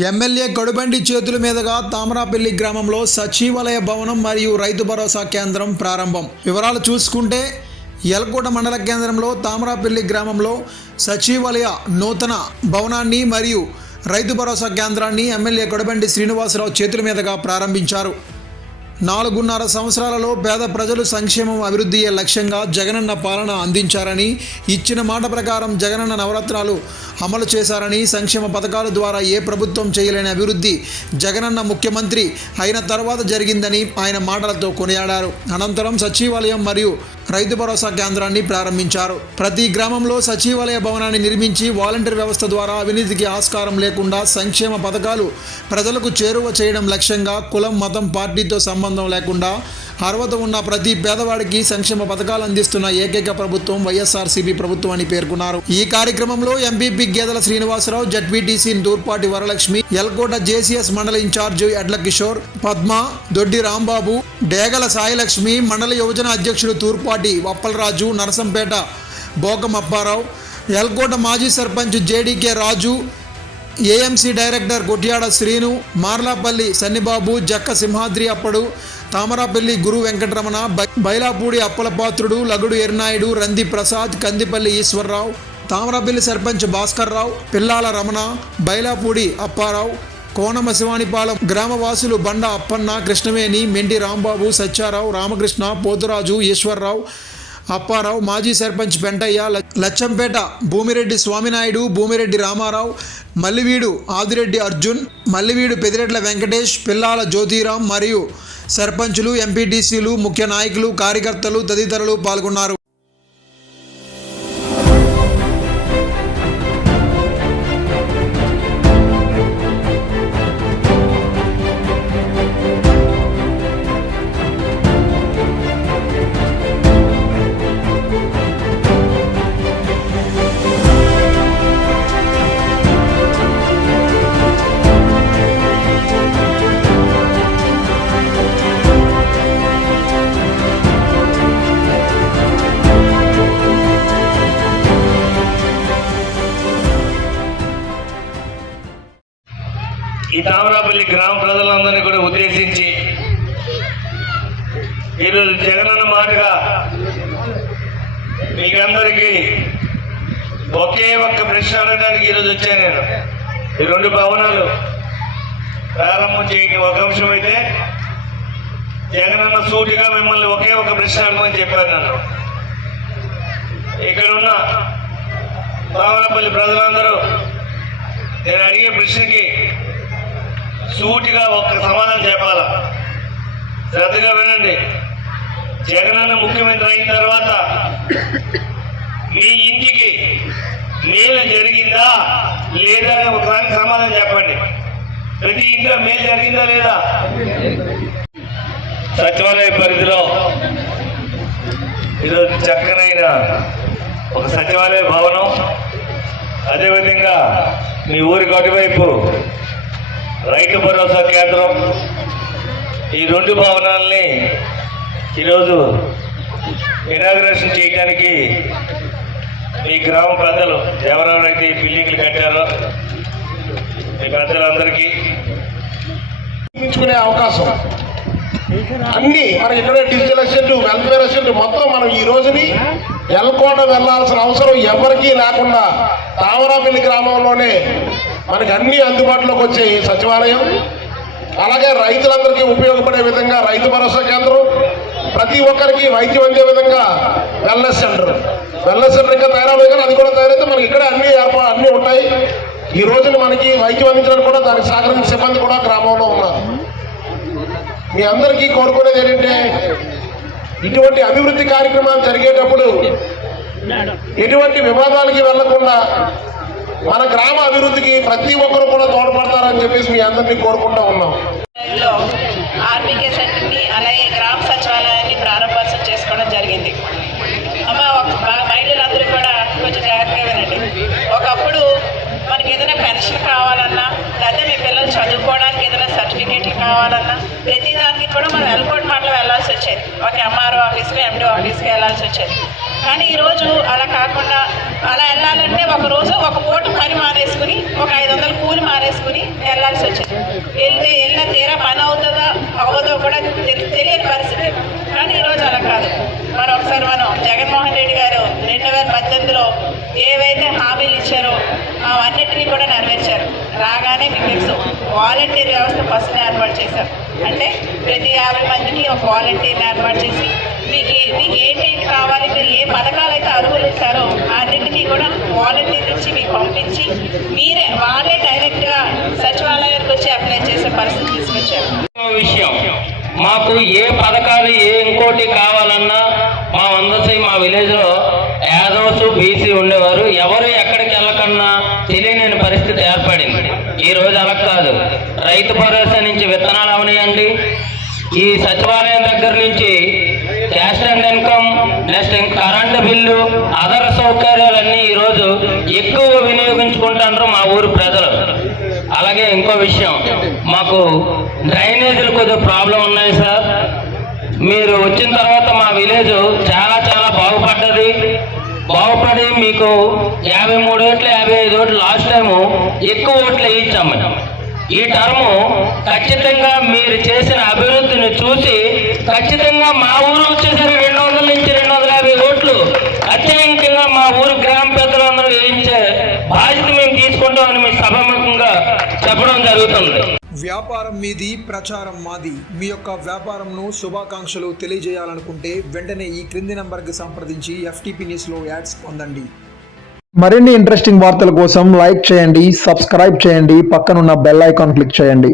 MLA Kadubandi చేతుల మీదుగా తామరాపల్లి గ్రామంలో సచివాలయ భవనం మరియు రైతు భరోసా కేంద్రం ప్రారంభం. వివరాలు చూసుకుంటే యలకోట మండల కేంద్రంలో తామరాపల్లి గ్రామంలో సచివాలయ నూతన భవనాన్ని మరియు రైతు భరోసా కేంద్రాన్ని ఎమ్మెల్యే గొడబండి శ్రీనివాసరావు చేతుల మీదుగా ప్రారంభించారు. నాలుగున్నర సంవత్సరాలలో పేద ప్రజలు సంక్షేమం అభివృద్ధియే లక్ష్యంగా జగనన్న పాలన అందించారని ఇచ్చిన మాట ప్రకారం జగనన్న నవరత్నాలు అమలు చేశారని సంక్షేమ పథకాల ద్వారా ఏ ప్రభుత్వం చేయలేని అభివృద్ధి జగనన్న ముఖ్యమంత్రి అయిన తర్వాత జరిగిందని ఆయన మాటలతో కొనియాడారు. అనంతరం సచివాలయం మరియు రైతు భరోసా కేంద్రాన్ని ప్రారంభించారు. ప్రతి గ్రామంలో సచివాలయ భవనాన్ని నిర్మించి వాలంటీర్ వ్యవస్థ ద్వారా అవినీతికి ఆస్కారం లేకుండా సంక్షేమ పథకాలు ప్రజలకు చేరువ చేయడం లక్ష్యంగా కులం మతం పార్టీతో సంబంధం లేకుండా అర్హత ఉన్న ప్రతి పేదవాడికి సంక్షేమ పథకాలు అందిస్తున్న ఏకైక ప్రభుత్వం వైఎస్ఆర్సీపీ ప్రభుత్వం అని పేర్కొన్నారు. ఈ కార్యక్రమంలో MPP Gedela Srinivasarao ZPTC Durpati Varalakshmi Elkota JCS మండల ఇన్ఛార్జ్ ఎడ్ల కిషోర్ పద్మ దొడ్డి రాంబాబు డేగల సాయిలక్ష్మి మండల యువజన అధ్యక్షుడు తూర్పాటి వప్పలరాజు నరసంపేట బోకం అప్పారావు ఎల్కోట మాజీ sarpanch JDK Raju AMC director Kotyada Srinu Marlapalli Sannibabu Jakka Simhadri అప్పడు తామరాపల్లి గురు వెంకటరమణ బై- బైలాపూడి అప్పలపాత్రుడు లగుడు ఎర్నాయుడు రంది ప్రసాద్ కందిపల్లి ఈశ్వరరావు తామరాపల్లి సర్పంచ్ భాస్కర్ రావు పిల్లాల రమణ బైలాపూడి అప్పారావు కోనమ శివానిపాలెం గ్రామవాసులు బండ అప్పన్న కృష్ణవేణి మెంటి రాంబాబు సత్యారావు రామకృష్ణ పోతురాజు ఈశ్వరరావు అప్పారావు మాజీ సర్పంచ్ పెంటయ్య ల- లచ్చంపేట భూమిరెడ్డి స్వామినాయుడు భూమిరెడ్డి రామారావు మల్లివీడు ఆదిరెడ్డి అర్జున్ మల్లివీడు పెదిరెడ్ల వెంకటేష్ పిల్లాల జ్యోతిరాం మరియు సర్పంచులు ఎంపీటీసీలు ముఖ్య నాయకులు కార్యకర్తలు తదితరులు పాల్గొన్నారు. ఈ తామరాపల్లి గ్రామ ప్రజలందరినీ కూడా ఉద్దేశించి ఈరోజు జగనన్న మాటగా మీకందరికీ ఒకే ఒక్క ప్రశ్న అడగడానికి ఈరోజు వచ్చాను నేను. ఈ రెండు భవనాలు ప్రారంభం చేయని ఒక అంశం అయితే జగనన్న సూటిగా మిమ్మల్ని ఒకే ఒక ప్రశ్న అడగమని చెప్పారు నన్ను. ఇక్కడున్న తామరాపల్లి ప్రజలందరూ నేను అడిగే ప్రశ్నకి సూటిగా ఒక్క సమాధానం చెప్పాలా. శ్రద్ధగా వినండి. జగనన్న ముఖ్యమంత్రి అయిన తర్వాత మీ ఇంటికి మేలు జరిగిందా లేదా అని ఒకసారి సమాధానం చెప్పండి. ప్రతి ఇంట్లో మేలు జరిగిందా లేదా? సచివాలయ పరిధిలో ఈరోజు చక్కనైన ఒక సచివాలయ భవనం. అదేవిధంగా మీ ఊరికి అటువైపు రైతు భరోసా కేంద్రం. ఈ రెండు భవనాల్ని ఈరోజు ఇనాగ్రేషన్ చేయడానికి మీ గ్రామ పెద్దలు ఎవరెవరైతే ఈ బిల్డింగ్లు కట్టారో మీ పెద్దలందరికీ నిర్మించుకునే అవకాశం. అన్ని మనకి ఇక్కడ డిజిటల్ అసెట్ వెల్ఫేర్ అసెట్ మొత్తం మనం ఈ రోజుని ఎల్కోట వెళ్ళాల్సిన అవసరం ఎవరికీ లేకుండా తామరాపల్లి గ్రామంలోనే మనకి అన్ని అందుబాటులోకి వచ్చాయి ఈ సచివాలయం అలాగే రైతులందరికీ ఉపయోగపడే విధంగా రైతు భరోసా కేంద్రం ప్రతి ఒక్కరికి వైద్యం అందే విధంగా వెల్నెస్ సెంటర్ వెల్నెస్ సెంటర్ ఇంకా తయారవుతుంది కానీ అది కూడా తయారైతే మనకి ఇక్కడ అన్ని ఏర్పా అన్ని ఉంటాయి. ఈ రోజున మనకి వైద్యం అందించడానికి కూడా దానికి సహకరించే సిబ్బంది కూడా గ్రామంలో ఉన్నారు. మీ అందరికీ కోరుకునేది ఏంటంటే ఇటువంటి అభివృద్ధి కార్యక్రమాలు జరిగేటప్పుడు ఎటువంటి వివాదాలకి వెళ్ళకుండా మన గ్రామ అభివృద్ధికి ప్రతి ఒక్కరు కూడా తోడ్పడతారని చెప్పేసి మీ అందరినీ కోరుకుంటా ఉన్నాం. లో ఆర్బీకే సెంటర్ని అలాగే గ్రామ సచివాలయాన్ని ప్రారంభోత్సవం చేసుకోవడం జరిగింది. అమ్మ ఒక- మా మహిళలందరూ కూడా కొంచెం జాగ్రత్తగా వినండి. ఒకప్పుడు మనకి ఏదైనా పెన్షన్ కావాలన్నా లేదా మీ పిల్లలు చదువుకోవడానికి ఏదైనా సర్టిఫికేట్లు కావాలన్నా ప్రతిదానికి కూడా మనం ఎల్కోట్ మాటలు వెళ్ళాల్సి వచ్చేది. ఒక ఎంఆర్ఓ ఆఫీస్కి ఎండి ఆఫీస్కి వెళ్ళాల్సి వచ్చేది. కానీ ఈరోజు అలా కాకుండా అలా వెళ్ళాలంటే ఒక రోజు ఒక పూట పని మానేసుకుని ఒక ఐదు వందలు కూలి మానేసుకుని వెళ్ళాల్సి వచ్చేది. వెళ్తే వెళ్ళిన తీరా పని అవుతుందా అవ్వదో కూడా తెలియని పరిస్థితి. కానీ ఈరోజు అలా కాదు. మరి ఒకసారి మనం జగన్మోహన్ రెడ్డి గారు రెండు వేల పద్దెనిమిదిలో ఏవైతే హామీలు ఇచ్చారో అవన్నిటినీ కూడా నెరవేర్చారు. రాగానే మీకు తెలుసు వాలంటీర్ వ్యవస్థ ఫస్ట్ ఏర్పాటు చేశారు. అంటే ప్రతి యాభై మందికి ఒక వాలంటీర్ని ఏర్పాటు చేసి మీకు మీకు ఏంటేంటి కావాలి మీరు ఏ పథకాలు అయితే అర్హులు ఇస్తారో అన్నింటినీ కూడా వాలంటీర్ నుంచి మీకు పంపించి మీరే వారే డైరెక్ట్గా సచివాలయానికి వచ్చి అప్లై చేసే పరిస్థితి తీసుకొచ్చారు. విషయం మాకు ఏ పథకాలు ఏ ఇంకోటి కావాలన్నా మా వందసై మా విలేజ్లో యాదవ్స్ బీసీ ఉండేవారు. ఎవరు ఎక్కడికి వెళ్ళకన్నా తెలియని పరిస్థితి ఏర్పడింది. ఈ రోజు అలా కాదు. రైతు భరోసా నుంచి విత్తనాలు అవనియండి. ఈ సచివాలయం దగ్గర నుంచి cash and income next current bill other సౌకర్యాలన్నీ ఈరోజు ఎక్కువ వినియోగించుకుంటారు మా ఊరు ప్రజలు. అలాగే ఇంకో విషయం మాకు డ్రైనేజీలు కొద్దిగా ప్రాబ్లం ఉన్నాయి సార్. మీరు వచ్చిన తర్వాత మా విలేజ్ చాలా చాలా బాగుపడ్డది. బాగుపడి మీకు యాభై మూడు ఓట్లు యాభై ఐదు ఓట్లు లాస్ట్ టైము ఎక్కువ ఓట్లు వేయించాము ఈ టర్ము ఖచ్చితంగా మీరు చేసిన అభివృద్ధిని చూసి ఖచ్చితంగా మా ఊరు అత్యధికంగా మా ఊరు గ్రామ పెద్దలందరూ వేయించే బాధ్యత మేము తీసుకుంటామని మీ సభాముఖంగా చెప్పడం జరుగుతుంది. వ్యాపారం మీది ప్రచారం మాది. మీ యొక్క వ్యాపారంను శుభాకాంక్షలు తెలియజేయాలనుకుంటే వెంటనే ఈ క్రింది నంబర్కి సంప్రదించి ఎఫ్టీపీ న్యూస్లో యాడ్స్ పొందండి. మరిన్ని ఇంట్రెస్టింగ్ వార్తల కోసం లైక్ చేయండి సబ్స్క్రైబ్ చేయండి పక్కనున్న బెల్ ఐకాన్ క్లిక్ చేయండి.